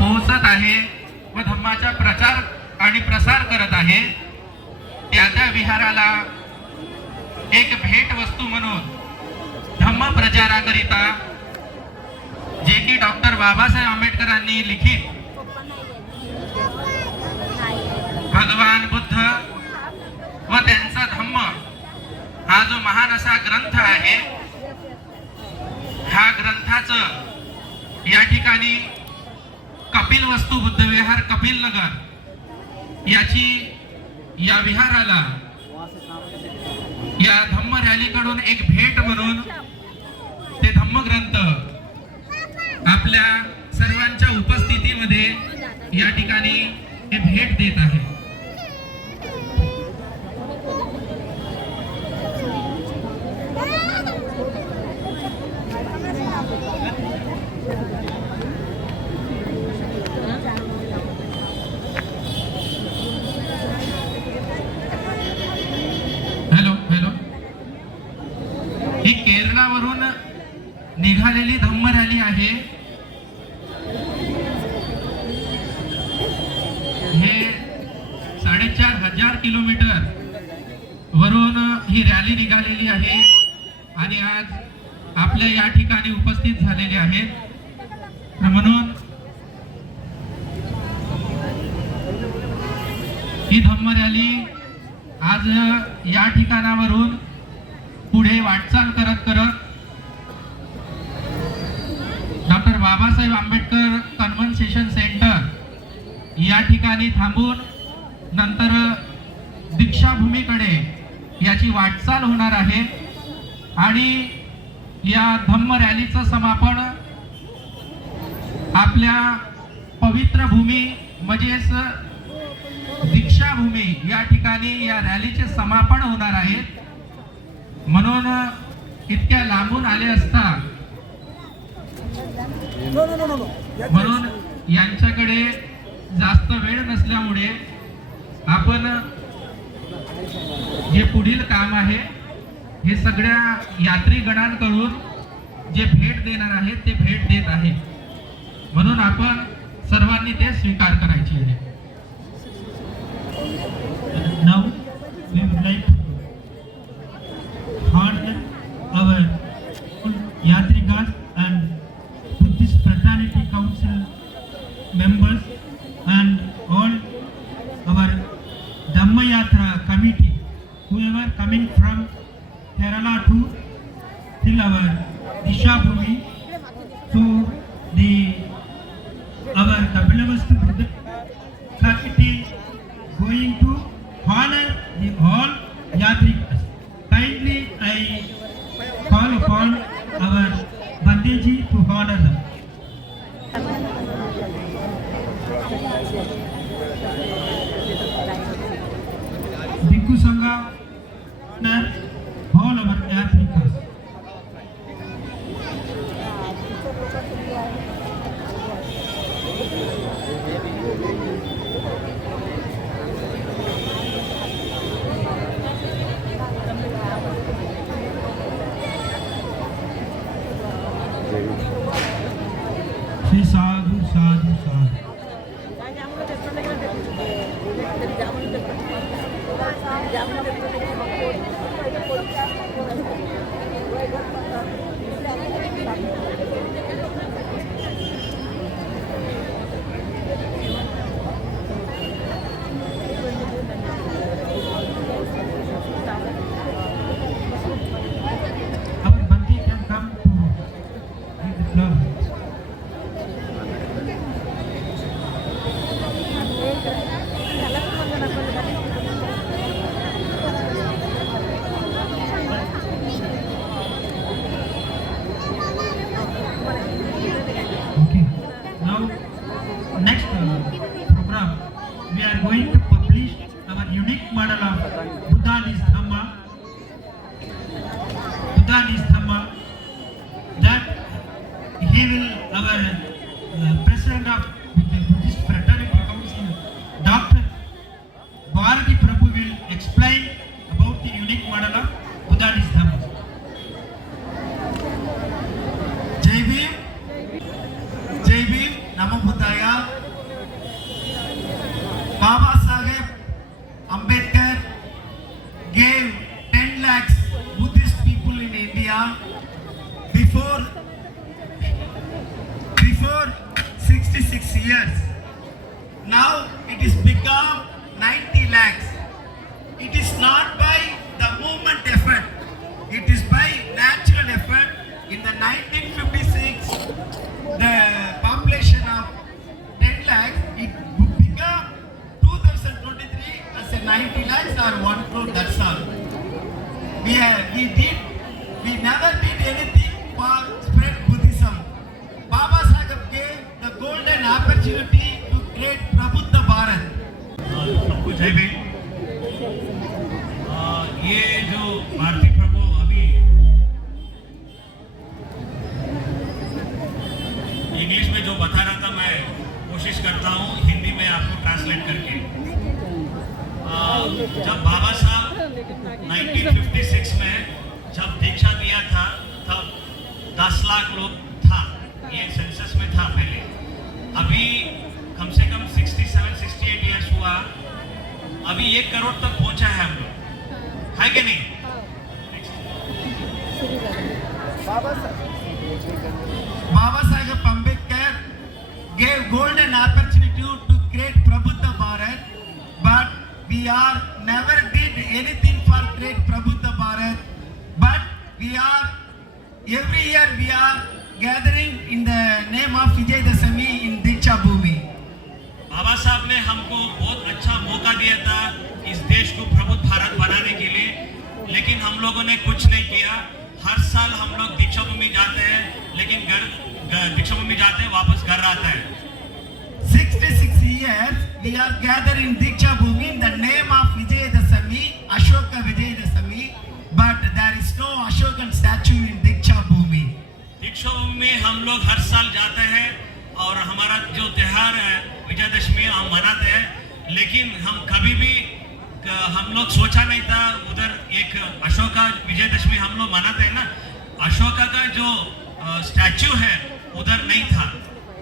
पोहोचत आहे व धम्माचा प्रचार आणि प्रसार करत आहे, त्या विहाराला एक भेट वस्तू म्हणून धम्म प्रचाराकरिता जे की डॉक्टर बाबासाहेब आंबेडकरांनी लिखित भगवान बुद्ध व त्यांचा धम्म हा जो महान असा ग्रंथ आहे, ह्या ग्रंथाचं या ठिकाणी कपिल वस्तू बुद्ध विहार कपिल नगर याची या विहाराला या धम्म रॅलीकडून एक भेट म्हणून ते धम्मग्रंथ आपल्या सर्वांच्या उपस्थितीमध्ये या ठिकाणी हे भेट देत आहे। ही केरळावरून निघालेली धम्म रॅली आहे। हे 4,500 किलोमीटर वरून ही रॅली निघालेली आहे आणि आज आपल्या या ठिकाणी उपस्थित झालेले आहेत। म्हणून ही धम्म रॅली आज या ठिकाणावरून पुढे वाटचाल करत करत doctor Babasaheb Ambedkar convention centre या ठिकाणी थांबून नंतर दीक्षाभूमीकडे याची वाटचाल होणार आहे आणि या धम्म रॅलीचं समापन आपल्या पवित्र भूमी म्हणजेच दीक्षाभूमी या ठिकाणी या रॅलीचे समापन होणार आहे। म्हणून इतक्या लांबून आले असता म्हणून यांच्याकडे जास्त वेळ नसल्यामुळे आपण जे पुढील काम आहे हे सगळ्या यात्रीगणांकडून जे भेट देणार आहेत ते भेट देत आहे, म्हणून आपण सर्वांनी ते स्वीकार करायची आहे। Now we would like to honor our Yatrigas and Buddhist Fraternity Council members and all our Dhamma Yatra committee, whoever coming from Kerala to till our Dishabhumi to the our Kapilavastu Buddha committee going to honor the all Yatrikas. Kindly I call upon our Bandeji to honor them. Bhikkhu Sangha honor all our Yatrikas. Shri Sadhu Sadhu Sadhu. Our Bhakti can come to give the flower. Okay. Now, next program, we are going to publish our unique model of Buddha is Dhamma. Buddha is Dhamma. That he will, our president of the Buddhist Fraternity Council, Dr. Bharati Prabhu will explain about the unique model of Buddha is Dhamma. Jai Bhim, Namo Buddhaya. Baba Saheb Ambedkar gave 10 lakhs Buddhist people in India before 66 years. Now it is become 90 lakhs. It is not by the movement effort. It is by natural effort. In the 1956, the population of 10 lakhs, it would become 2023 as a 90 lakhs or 1 crore, that's all. We never did anything for spread Buddhism. Baba Saheb gave the golden opportunity to create Prabuddha Bharat. सबको जय भीम। ये जो भारतीय प्रभु अभी English में जो बता रहा था, मैं कोशिश करता हूँ हिंदी में आपको ट्रांसलेट करके। जब बाबा साहब 1956 में जब दीक्षा दिया था तब 10 लाख लोग था, ये सेंसस में था पहले। अभी कम से कम 67-68 ईयर्स हुआ, अभी 1 करोड़ तक पहुंचा है हम लोग, है कि नहीं? Baba Saheb Ambedkar gave golden opportunity to create Prabuddha Bharat, but we are never did anything for create Prabuddha Bharat. But we are every year we are gathering in the name of Vijayadashami in Diksha Bhumi. बाबा साहब ने हमको बहुत अच्छा मौका दिया था इस देश को प्रबुद्ध भारत बनाने के लिए, लेकिन हम लोगों ने कुछ नहीं किया। हर साल हम लोग दीक्षा भूमि जाते हैं, लेकिन दीक्षा भूमि जाते हैं, वापस घर आता है। 66 years we are gathering Diksha Bhumi in the name of Vijayadashami, Ashoka Vijayadashami, but there is no Ashokan statue in Diksha Bhumi. दीक्षा भूमि में हम लोग हर साल जाते हैं और हमारा जो त्योहार है विजयदशमी हम मनाते हैं, लेकिन हम कभी भी हम लोग सोचा नहीं था उधर एक अशोका विजयदशमी हम लोग मनाते हैं ना, अशोका का जो स्टैच्यू है उधर नहीं था।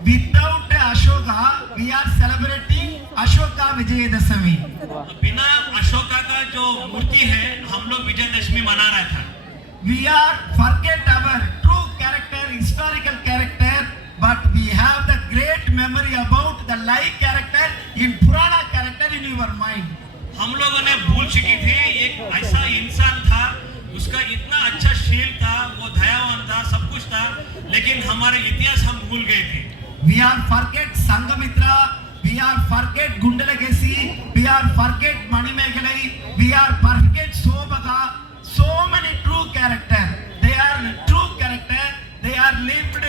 Without Ashoka, we are celebrating Ashoka Vijayadashami. बिना अशोका का जो मूर्ति है हम लोग विजयदशमी मना रहा था। We are forget our true character, historical character, but we have the great memory about the like character in Purana character in your mind. हम लोगों ने भूल चुकी थी, एक ऐसा इंसान था, उसका इतना अच्छा शील था, वो दयावान था, सब कुछ था, लेकिन हमारा इतिहास हम भूल गए थे। We are forget Sangamitra, we are forget Gundalagesi, we are forget Manimegalai, we are forget Sobaga, so many true character. They are true character, they are lived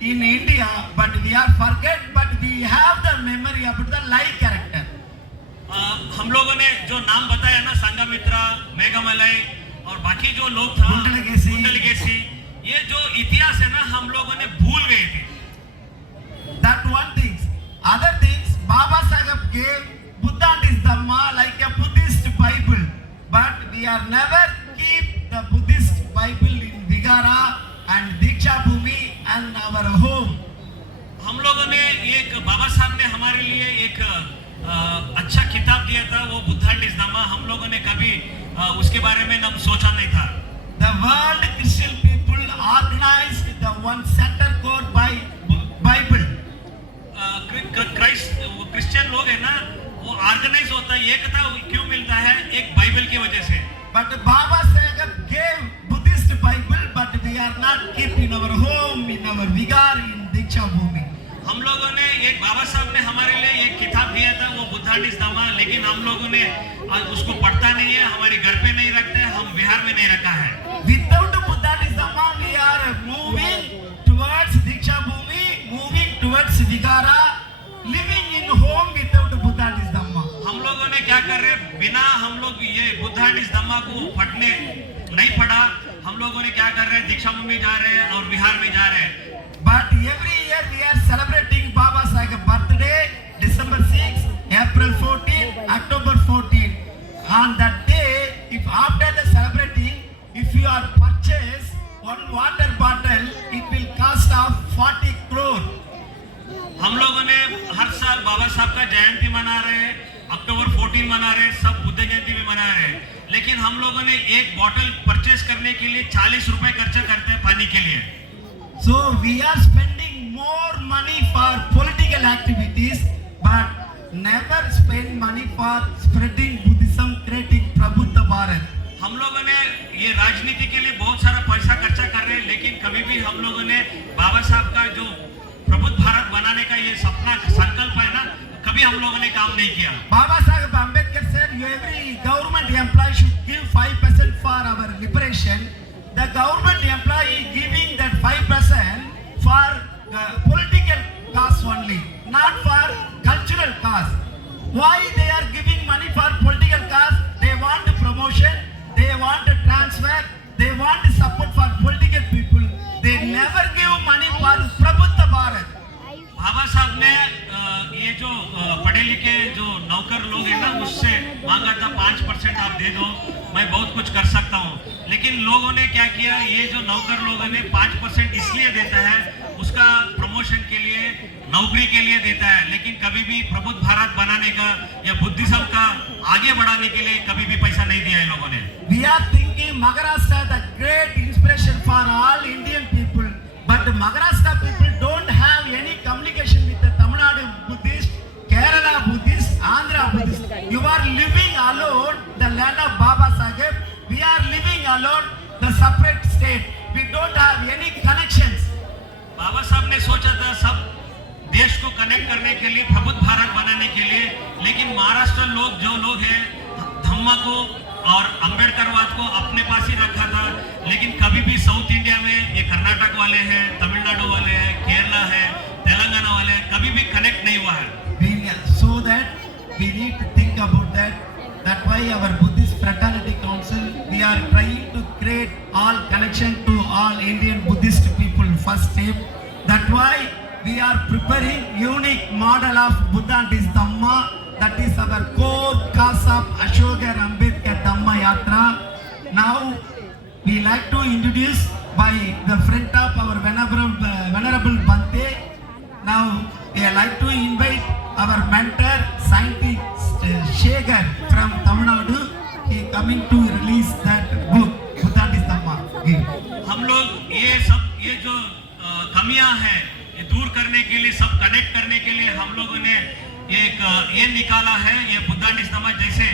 in India, but we are forget, but we have the memory about the like character. हम लोगों ने जो नाम बताया ना, संघमित्रा, मेघमलय और बाकी जो लोग था, कुंडलगेसी, ये जो इतिहास है ना हम लोगों ने भूल गए थे। That one things. Other things, Baba Saheb gave Buddha is Dhamma like a Buddhist Bible, but we are never keep the Buddhist Bible in Vigara and Diksha Bhumi and our home. हम लोगों ने एक बाबा साहब ने हमारे लिए एक अच्छा किताब दिया था, वो बुद्धा इज धम्मा। हम लोगों ने कभी उसके बारे में न सोचा नहीं था। The world Christian people organized the one center code by Bible. Christian लोग है ना, वो ऑर्गेनाइज होता है, एकता क्यों मिलता है? एक बाइबल की वजह से। But Baba Saheb gave Buddhist Bible, but we are not kept in our home, in our Vigar, in Diksha Bhumi. हम लोगों ने एक बाबा साहब ने हमारे लिए एक किताब दिया था, वो बुद्धा इज धम्मा, लेकिन हम लोगों ने उसको पढ़ता नहीं है, हमारे घर पे नहीं रखते हैं, हम बिहार में नहीं रखा है। Without Buddha is Dhamma, we are moving towards Diksha Bhumi, moving towards Vigara, living in home without Buddha is Dhamma. हम लोगों ने क्या कर रहे, बिना हम लोग ये बुद्धा इज धम्मा को पढ़ने नहीं पढ़ा, हम लोगों ने क्या कर रहे हैं, दीक्षा भूमि जा रहे हैं और बिहार में जा रहे हैं। But every year we are celebrating Baba Saheb birthday, December 6, April 14, October 14. On that day, if after the celebrating, if you are purchase one water bottle, it will cost of 40 crore. हम लोगों ने हर साल बाबा साहब का जयंती मना रहे हैं, अक्टूबर 14 मना रहे हैं, सब बुद्ध जयंती भी मना रहे हैं, लेकिन हम लोगों ने एक बॉटल परचेस करने के लिए 40 रुपए खर्चा करते हैं पानी के लिए। So we are spending more money for political activities, but never spend money for spreading Buddhism, creating Prabhuddha Bharat. हम लोगों ने ये राजनीति के लिए बहुत सारा पैसा खर्चा कर रहे हैं, लेकिन कभी भी हम लोगों ने बाबा साहब का जो प्रबुद्ध भारत बनाने का ये सपना संकल्प है ना, कभी हम लोगों ने काम नहीं किया। Baba Saheb Ambedkar said every government employee should give 5% for our liberation. The government employee giving that 5% for political cause only, not for cultural cause. Why they are giving money for political cause? They want promotion, they want transfer, they want support for political people. They never give money for Prabhuddha Bharat. बाबा साहब ने ये जो पढ़े लिखे जो नौकर लोग हैं ना, उससे मांगा था 5% आप दे दो, मैं बहुत कुछ कर सकता हूँ। लेकिन लोगों ने क्या किया, ये जो नौकर लोगों ने 5% इसलिए देता है, उसका प्रमोशन के लिए, नौकरी के लिए देता है, लेकिन कभी भी प्रबुद्ध भारत बनाने का या बुद्धिज्म का आगे बढ़ाने के लिए कभी भी पैसा नहीं दिया इन लोगों ने। We are thinking Maharashtra the great inspiration for all Indian people, but the Maharashtra people don't have any communication with the Tamil Nadu Buddhist, Kerala Buddhist, Andhra Buddhist. You are living alone the land of Baba Saheb. We are living alone the separate state. We don't have any connections. बाबा साहब ने सोचा था सब देश को connect करने के लिए, प्रबुद्ध भारत बनाने के लिए, लेकिन महाराष्ट्र लोग जो लोग हैं धम्मा को और अंबेडकरवाद को अपने पास ही रखा था, लेकिन कभी भी साउथ इंडिया में ये कर्नाटक वाले हैं, तमिलनाडु वाले हैं, केरला है, तेलंगाना वाले हैं, कभी भी कनेक्ट नहीं हुआ है। So that we need to think about that. That's why our Buddhist Fraternity Council, we are trying to create all connection to all Indian Buddhist people first step. That's why we are preparing unique model of Buddha and his Dhamma. That is our core cause of Ashoka Ambedkar Dhamma Yatra. Now we like to introduce by the friend of our venerable Bhante. Now we like to invite our mentor, scientist Shekhar from Tamil Nadu. He coming to release that book, Buddha and his Dhamma. हम लोग ये जो कमियां हैं ये दूर करने के लिए, सब कनेक्ट करने के लिए हम लोगों ने ये निकाला है, ये बुद्धा निस्तमा जैसे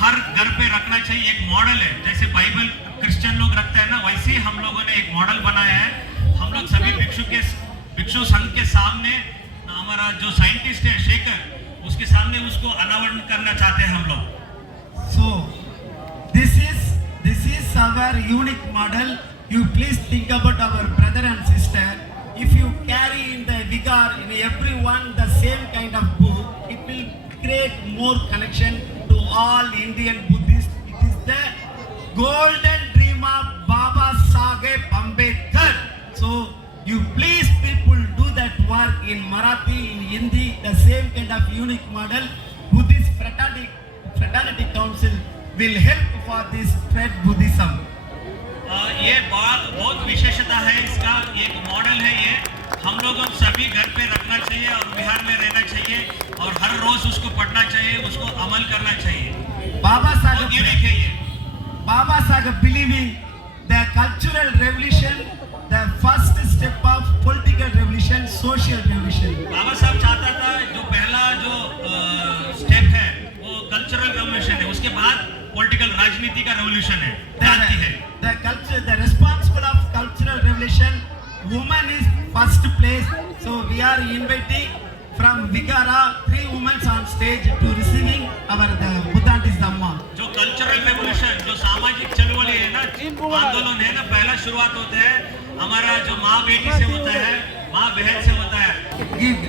हर घर पे रखना चाहिए, एक मॉडल है, जैसे बाइबल क्रिश्चियन लोग रखते हैं ना, वैसे ही हम लोगों ने एक मॉडल बनाया है। हम लोग सभी भिक्षु संघ के सामने हमारा जो साइंटिस्ट है शेखर, उसके सामने उसको अनावरण करना चाहते हैं हम लोग। So this is our unique model. You please think about our brother and sister. If you carry in the vigar in everyone the same kind of book, it will create more connection to all Indian Buddhists. It is the golden dream of Baba Saheb Ambedkar. So you please people do that work in Marathi, in Hindi, the same kind of unique model. Buddhist Fraternity Council will help for this spread Buddhism. ये बहुत विशेषता है इसका, एक model है ये, हम लोगों को सभी घर पे रखना चाहिए और बिहार में रहना चाहिए और हर रोज उसको पढ़ना चाहिए, उसको अमल करना चाहिए। Baba Saheb, यूनिक है ये। Baba Saheb believing the cultural revolution, the first step of political revolution, social revolution. बाबा साहब चाहता था जो पहला जो स्टेप है वो कल्चरल रेवोल्यूशन है, उसके बाद पॉलिटिकल राजनीति का रेवोल्यूशन है, क्रांति है। The culture, the responsible of cultural revolution, woman is first place. So we are inviting from Vigara 3 women on stage to receiving our the Buddha and his Dhamma. जो cultural revolution, जो सामाजिक चळवळी है ना, आंदोलन है ना, पहला शुरुआत होता है हमारा जो माँ बेटी से होता है, माँ बहन से होता है। Give